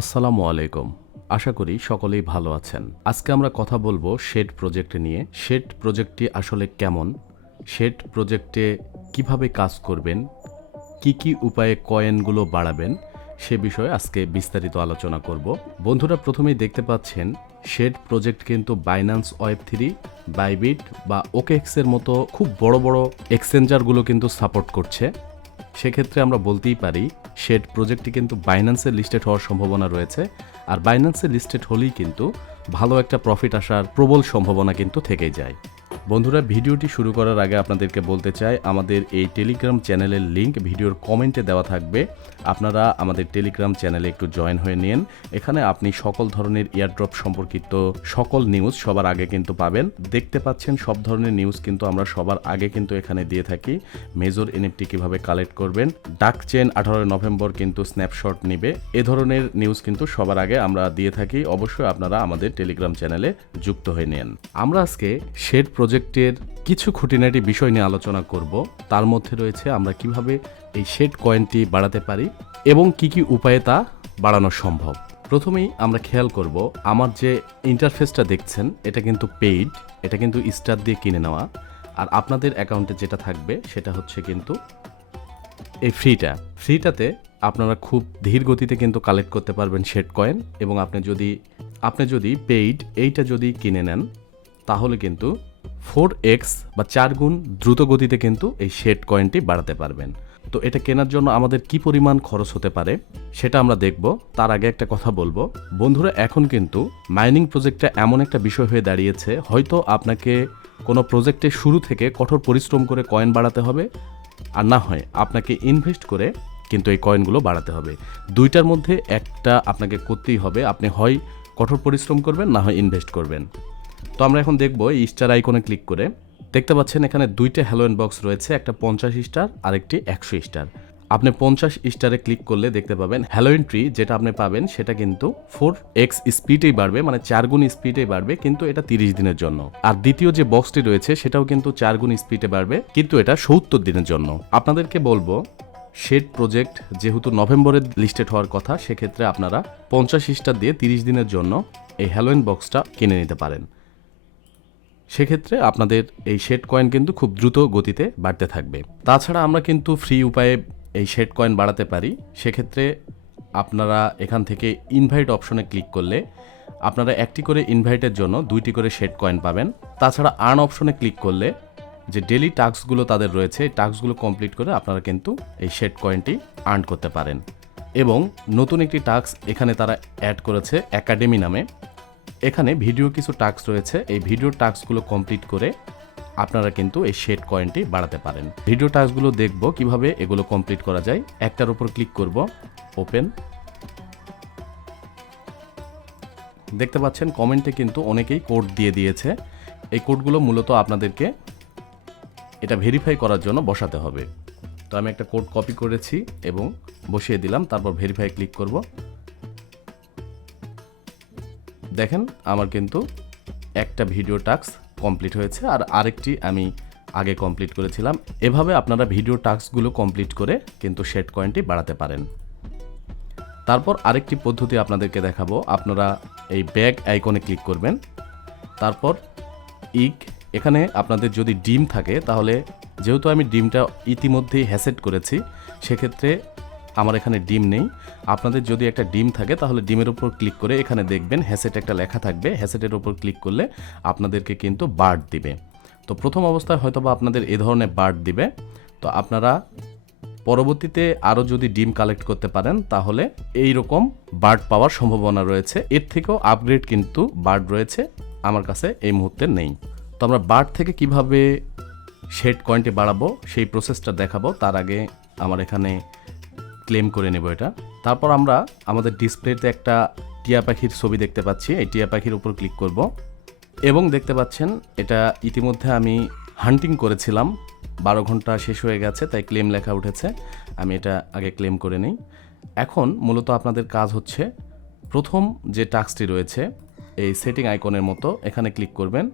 আসসালামু আলাইকুম। আশা করি সকলেই ভালো আছেন। আজকে আমরা কথা বলবো শেড প্রজেক্ট নিয়ে। শেড প্রজেক্টটি আসলে কেমন, শেড প্রজেক্টে কিভাবে কাজ করবেন, কি কি উপায়ে কয়েনগুলো বাড়াবেন, সে বিষয়ে আজকে বিস্তারিত আলোচনা করব। বন্ধুরা, প্রথমেই দেখতে পাচ্ছেন শেড প্রজেক্ট কিন্তু বাইন্যান্স ওয়েব3, বাইবিট বা ওকেএক্সের মতো খুব বড় বড় এক্সচেঞ্জারগুলো কিন্তু সাপোর্ট করছে। সেক্ষেত্রে আমরা বলতেই পারি শেড প্রজেক্টটি কিন্তু বাইন্যান্সের লিস্টেড হওয়ার সম্ভাবনা রয়েছে, আর বাইন্যান্সের লিস্টেড হলেই কিন্তু ভালো একটা প্রফিট আসার প্রবল সম্ভাবনা কিন্তু থেকেই যায়। বন্ধুরা, ভিডিওটি শুরু করার আগে আপনাদেরকে বলতে চাই, আমাদের এই টেলিগ্রাম চ্যানেলের লিঙ্ক ভিডিওর কমেন্টে দেওয়া থাকবে। আপনারা আমাদের টেলিগ্রাম চ্যানেলে একটু জয়েন হয়ে নিন। এখানে আপনি সকল ধরনের এয়ারড্রপ সম্পর্কিত সকল নিউজ সবার আগে কিন্তু পাবেন। দেখতে পাচ্ছেন সব ধরনের নিউজ কিন্তু আমরা সবার আগে কিন্তু এখানে দিয়ে থাকি। মেজর এনএফটি কিভাবে কালেক্ট করবেন, ডাক চেন 18 নভেম্বর কিন্তু স্ন্যাপশট নিবে, এ ধরনের নিউজ কিন্তু সবার আগে আমরা দিয়ে থাকি। অবশ্যই আপনারা আমাদের টেলিগ্রাম চ্যানেলে যুক্ত হয়ে নেন। আমরা আজকে শেড প্রজেক্টের কিছু খুঁটিনাটি বিষয় নিয়ে আলোচনা করব। তার মধ্যে রয়েছে আমরা কিভাবে এই শেড কয়েনটি বাড়াতে পারি এবং কি কি উপায়ে তা বাড়ানো সম্ভব। প্রথমেই আমরা খেয়াল করব, আমার যে ইন্টারফেসটা দেখছেন এটা কিন্তু পেইড, এটা কিন্তু স্টার দিয়ে কিনে নেওয়া। আর আপনাদের অ্যাকাউন্টে যেটা থাকবে সেটা হচ্ছে কিন্তু এই ফ্রিটাতে আপনারা খুব ধীর গতিতে কিন্তু কালেক্ট করতে পারবেন শেড কয়েন। এবং আপনি যদি পেইড এইটা যদি কিনে নেন তাহলে কিন্তু 4x বা 4 গুণ দ্রুত গতিতে কিন্তু এই শেড কয়েনটি বাড়াতে পারবেন। তো এটা কেনার জন্য আমাদের কি পরিমাণ খরচ হতে পারে সেটা আমরা দেখব। তার আগে একটা কথা বলবো, বন্ধুরা, এখন কিন্তু মাইনিং প্রজেক্টটা এমন একটা বিষয় হয়ে দাঁড়িয়েছে, হয়তো আপনাকে কোনো প্রজেক্টের শুরু থেকে কঠোর পরিশ্রম করে কয়েন বাড়াতে হবে, আর না হয় আপনাকে ইনভেস্ট করে কিন্তু এই কয়েনগুলো বাড়াতে হবে। দুইটার মধ্যে একটা আপনাকে করতেই হবে। আপনি হয় কঠোর পরিশ্রম করবেন, না হয় ইনভেস্ট করবেন। তো আমরা এখন দেখব এই স্টার আইকনে ক্লিক করে। দেখতে পাচ্ছেন এখানে দুইটা হ্যালোইন বক্স রয়েছে, একটা 50 স্টার আর একটি 100 স্টার। আপনি 50 স্টারে ক্লিক করলে দেখতে পাবেন হ্যালোইন ট্রি যেটা আপনি পাবেন সেটা কিন্তু 4x স্পিডেই বাড়বে, মানে 4 গুণ স্পিডেই বাড়বে, কিন্তু এটা 30 দিনের জন্য। আর দ্বিতীয় যে বক্সটি রয়েছে সেটাও কিন্তু 4 গুণ স্পিডে বাড়বে, কিন্তু এটা 70 দিনের জন্য। আপনাদেরকে বলবো, শেড প্রজেক্ট যেহেতু নভেম্বরে লিস্টেড হওয়ার কথা, সেক্ষেত্রে আপনারা 50 স্টার দিয়ে 30 দিনের জন্য এই হ্যালোইন বক্সটা কিনে নিতে পারেন। সেক্ষেত্রে আপনাদের এই শেড কয়েন কিন্তু খুব দ্রুত গতিতে বাড়তে থাকবে। তাছাড়া আমরা কিন্তু ফ্রি উপায়ে এই শেড কয়েন বাড়াতে পারি। সেক্ষেত্রে আপনারা এখান থেকে ইনভাইট অপশনে ক্লিক করলে আপনারা একটি করে ইনভাইটের জন্য 2টি করে শেড কয়েন পাবেন। তাছাড়া আর্ন অপশনে ক্লিক করলে যে ডেলি টাস্কগুলো তাদের রয়েছে, এই টাস্কগুলো কমপ্লিট করে আপনারা কিন্তু এই শেড কয়েনটি আর্ন করতে পারেন। এবং নতুন একটি টাস্ক এখানে তারা অ্যাড করেছে একাডেমি নামে। এখানে ভিডিও কিছু টাস্ক রয়েছে, এই ভিডিও টাস্কগুলো কমপ্লিট করে আপনারা কিন্তু এই শেড কয়েনটি বাড়াতে পারেন। ভিডিও টাস্কগুলো দেখব কিভাবে এগুলো কমপ্লিট করা যায়। একটার উপর ক্লিক করব, ওপেন। দেখতে পাচ্ছেন কমেন্টে কিন্তু অনেকেই কোড দিয়ে দিয়েছে। এই কোডগুলো মূলত আপনাদেরকে এটা ভেরিফাই করার জন্য বসাতে হবে। তো আমি একটা কোড কপি করেছি এবং বসিয়ে দিলাম, তারপর ভেরিফাই ক্লিক করব। দেখেন আমার কিন্তু একটা ভিডিও টাস্ক কমপ্লিট হয়েছে, আর আরেকটি আমি আগে কমপ্লিট করেছিলাম। এভাবে আপনারা ভিডিও টাস্কগুলো কমপ্লিট করে কিন্তু শেড কয়েনটি বাড়াতে পারেন। তারপর আরেকটি পদ্ধতি আপনাদেরকে দেখাবো। আপনারা এই ব্যাগ আইকনে ক্লিক করবেন, তারপর এখানে আপনাদের যদি ডিম থাকে, তাহলে যেহেতু আমি ডিমটা ইতিমধ্যেই হ্যাসেট করেছি, সেক্ষেত্রে আমার এখানে ডিম নেই। আপনাদের যদি একটা ডিম থাকে তাহলে ডিমের উপর ক্লিক করে এখানে দেখবেন হ্যাসেট একটা লেখা থাকবে, হ্যাসেটের উপর ক্লিক করলে আপনাদেরকে কিন্তু বার্ড দিবে। তো প্রথম অবস্থায় হয়তো বা আপনাদের এ ধরনের বার্ড দিবে। তো আপনারা পরবর্তীতে আরও যদি ডিম কালেক্ট করতে পারেন তাহলে এই রকম বার্ড পাওয়ার সম্ভাবনা রয়েছে। এর থেকেও আপগ্রেড কিন্তু বার্ড রয়েছে, আমার কাছে এই মুহূর্তে নেই। তো আমরা বার্ড থেকে কিভাবে শেড কয়েনটি বাড়াবো সেই প্রসেসটা দেখাবো। তার আগে আমার এখানে ক্লেম করে নেব এটা। তারপর আমরা আমাদের ডিসপ্লেতে একটা টিয়া পাখির ছবি দেখতে পাচ্ছি, এই টিয়া পাখির উপর ক্লিক করব এবং দেখতে পাচ্ছেন এটা ইতিমধ্যে আমি হান্টিং করেছিলাম, 12 ঘন্টা শেষ হয়ে গেছে, তাই ক্লেম লেখা উঠেছে। আমি এটা আগে ক্লেম করে নিই। এখন মূলত আপনাদের কাজ হচ্ছে, প্রথম যে টাস্কটি রয়েছে এই সেটিং আইকনের মতো, এখানে ক্লিক করবেন,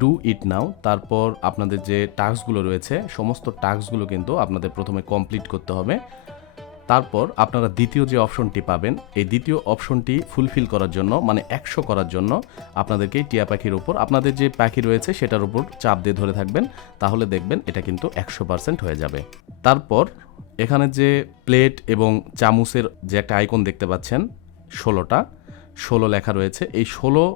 ডু ইট নাও। তারপর আপনাদের যে টাস্কগুলো রয়েছে সমস্ত টাস্কগুলো কিন্তু আপনাদের প্রথমে কমপ্লিট করতে হবে। তারপর আপনারা দ্বিতীয় যে অপশনটি পাবেন, এই দ্বিতীয় অপশনটি ফুলফিল করার জন্য মানে 100 করার জন্য আপনাদেরকে টিয়া পাখির উপর আপনাদের যে পাখি রয়েছে সেটার উপর চাপ দিয়ে ধরে থাকবেন, তাহলে দেখবেন এটা কিন্তু 100% হয়ে যাবে। তারপর এখানে যে প্লেট এবং চামচের যে একটা আইকন দেখতে পাচ্ছেন 16 লেখা রয়েছে, এই 16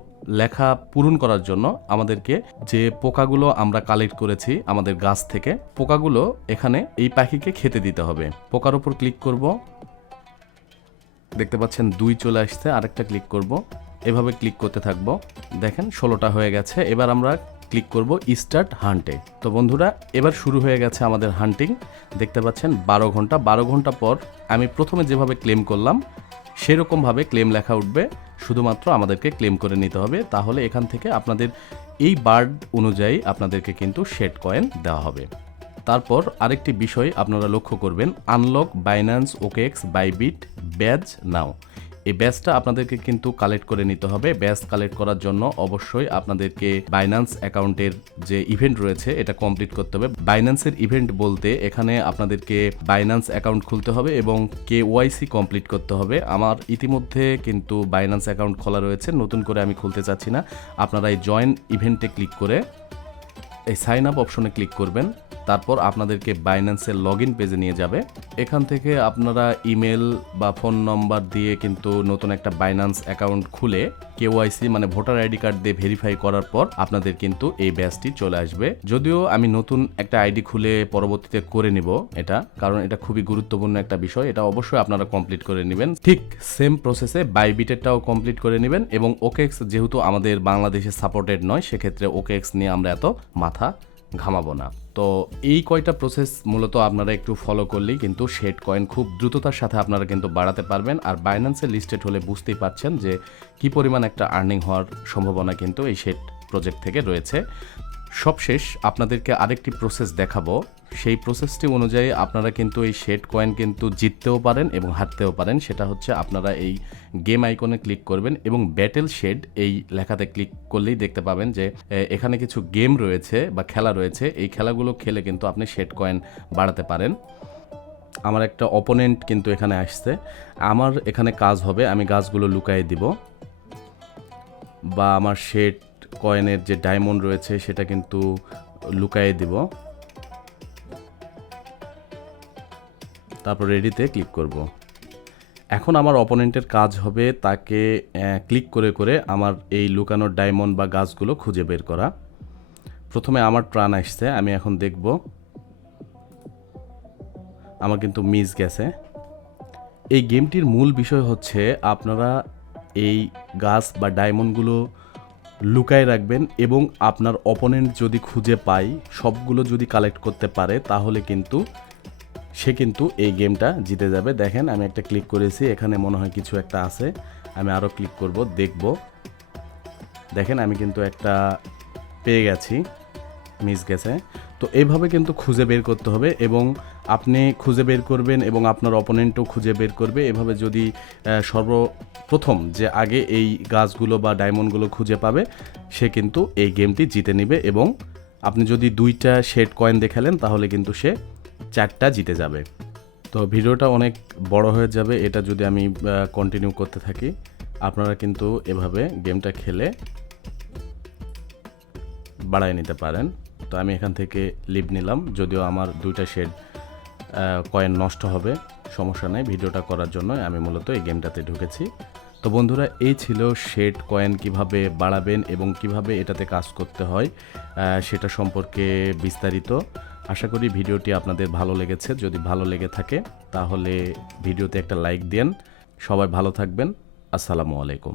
লেখা পূরণ করার জন্য আমাদেরকে যে পোকাগুলো আমরা কালেক্ট করেছি আমাদের গাছ থেকে, পোকাগুলো এখানে এই পাখিকে খেতে দিতে হবে। পোকার উপর ক্লিক করব, দেখতে পাচ্ছেন 2 চলে আসছে, আরেকটা ক্লিক করব, এভাবে ক্লিক করতে থাকবো। দেখেন 16টা হয়ে গেছে। এবার আমরা ক্লিক করব স্টার্ট হান্টে। তো বন্ধুরা এবার শুরু হয়ে গেছে আমাদের হান্টিং। দেখতে পাচ্ছেন 12 ঘন্টা পর আমি প্রথমে যেভাবে ক্লেম করলাম সেরকমভাবে ক্লেম লেখা উঠবে, শুধুমাত্র আমাদেরকে ক্লেম করে নিতে হবে, তাহলে এখান থেকে আপনাদের এই বার্ড অনুযায়ী আপনাদেরকে কিন্তু শেড কয়েন দেওয়া হবে। তারপর আরেকটি বিষয় আপনারা লক্ষ্য করবেন, unlock Binance OKX Bybit badge now. এই ব্যাজটা আপনাদেরকে কিন্তু কালেক্ট করে নিতে হবে। ব্যাজ কালেক্ট করার জন্য অবশ্যই আপনাদেরকে বাইন্যান্স অ্যাকাউন্টের যে ইভেন্ট রয়েছে এটা কমপ্লিট করতে হবে। বাইন্যান্সের ইভেন্ট বলতে এখানে আপনাদেরকে বাইন্যান্স অ্যাকাউন্ট খুলতে হবে এবং কেওয়াইসি কমপ্লিট করতে হবে। আমার ইতিমধ্যে কিন্তু বাইন্যান্স অ্যাকাউন্ট খোলা রয়েছে, নতুন করে আমি খুলতে চাচ্ছি না। আপনারা এই জয়েন ইভেন্টে ক্লিক করে এই সাইন আপ অপশনে ক্লিক করবেন, তারপর আপনাদেরকে বাইন্যান্সের লগইন পেজে নিয়ে যাবে। এখান থেকে আপনারা ইমেল বা ফোন নম্বর দিয়ে কিন্তু নতুন একটা বাইন্যান্স অ্যাকাউন্ট খুলে কেওয়াইসি মানে ভোটার আইডি কার্ড দিয়ে ভেরিফাই করার পর আপনাদের কিন্তু এই ব্যাজটি চলে আসবে। যদিও আমি নতুন একটা আইডি খুলে পরবর্তীতে করে নিব এটা, কারণ এটা খুবই গুরুত্বপূর্ণ একটা বিষয়, এটা অবশ্যই আপনারা কমপ্লিট করে নেবেন। ঠিক সেম প্রসেসে বাইবিটেরটাও কমপ্লিট করে নেবেন এবং ওকেএক্স যেহেতু আমাদের বাংলাদেশে সাপোর্টেড নয়, সেক্ষেত্রে ওকেএক্স নিয়ে আমরা এত মাথা ঘামাবো না। তো এই কয়টা প্রসেস মূলত আপনারা একটু ফলো করলেই কিন্তু শেড কয়েন খুব দ্রুততার সাথে আপনারা কিন্তু বাড়াতে পারবেন। আর বাইন্যান্সে লিস্টেড হলে বুঝতেই পারছেন যে কি পরিমাণ একটা আর্নিং হওয়ার সম্ভাবনা কিন্তু এই শেড প্রজেক্ট থেকে রয়েছে। সবশেষ আপনাদেরকে আরেকটি প্রসেস দেখাবো, সেই প্রসেসটি অনুযায়ী আপনারা কিন্তু এই শেড কয়েন কিন্তু জিততেও পারেন এবং হারতেও পারেন। সেটা হচ্ছে আপনারা এই গেম আইকনে ক্লিক করবেন এবং ব্যাটেল শেড এই লেখাতে ক্লিক করলেই দেখতে পাবেন যে এখানে কিছু গেম রয়েছে বা খেলা রয়েছে, এই খেলাগুলো খেলে কিন্তু আপনি শেড কয়েন বাড়াতে পারেন। আমার একটা অপোনেন্ট কিন্তু এখানে আসছে, আমার এখানে কাজ হবে আমি গাছগুলো লুকায়ে দিব বা আমার শেড কয়েনের যে ডায়মন্ড রয়েছে সেটা কিন্তু লুকায়ে দিব, তারপর রেডিতে ক্লিক করব। এখন আমার অপোনেন্টের কাজ হবে তাকে ক্লিক করে করে আমার এই লুকানোর ডায়মন্ড বা গাছগুলো খুঁজে বের করা। প্রথমে আমার প্রাণ আসছে, আমি এখন দেখব, আমার কিন্তু মিস গেছে। এই গেমটির মূল বিষয় হচ্ছে আপনারা এই গাছ বা ডায়মন্ডগুলো লুকায় রাখবেন এবং আপনার অপোনেন্ট যদি খুঁজে পায়, সবগুলো যদি কালেক্ট করতে পারে, তাহলে কিন্তু সে কিন্তু এই গেমটা জিতে যাবে। দেখেন আমি একটা ক্লিক করেছি, এখানে মনে হয় কিছু একটা আছে, আমি আরও ক্লিক করব, দেখব। দেখেন আমি কিন্তু একটা পেয়ে গেছি, মিস গেছে। তো এইভাবে কিন্তু খুঁজে বের করতে হবে এবং আপনি খুঁজে বের করবেন এবং আপনার অপোনেন্টও খুঁজে বের করবে। এভাবে যদি সর্বপ্রথম যে আগে এই গাছগুলো বা ডায়মন্ডগুলো খুঁজে পাবে সে কিন্তু এই গেমটি জিতে নেবে এবং আপনি যদি 2টা শেড কয়েন দেখালেন তাহলে কিন্তু সে 4টা জিতে যাবে। তো ভিডিওটা অনেক বড় হয়ে যাবে এটা যদি আমি কন্টিনিউ করতে থাকি। আপনারা কিন্তু এভাবে গেমটা খেলে বাড়ায় নিতে পারেন। তো আমি এখান থেকে লিভ নিলাম, যদিও আমার 2টা শেড কয়েন নষ্ট হবে, সমস্যা নেই। ভিডিওটা করার জন্য আমি মূলত এই গেমটাতে ঢুকেছি। তো বন্ধুরা এই ছিল শেড কয়েন কিভাবে বাড়াবেন এবং কিভাবে এটাতে কাজ করতে হয় সেটা সম্পর্কে বিস্তারিত। আশা করি ভিডিওটি আপনাদের ভালো লেগেছে। যদি ভালো লেগে থাকে তাহলে ভিডিওতে একটা লাইক দেন। সবাই ভালো থাকবেন। আসসালামু আলাইকুম।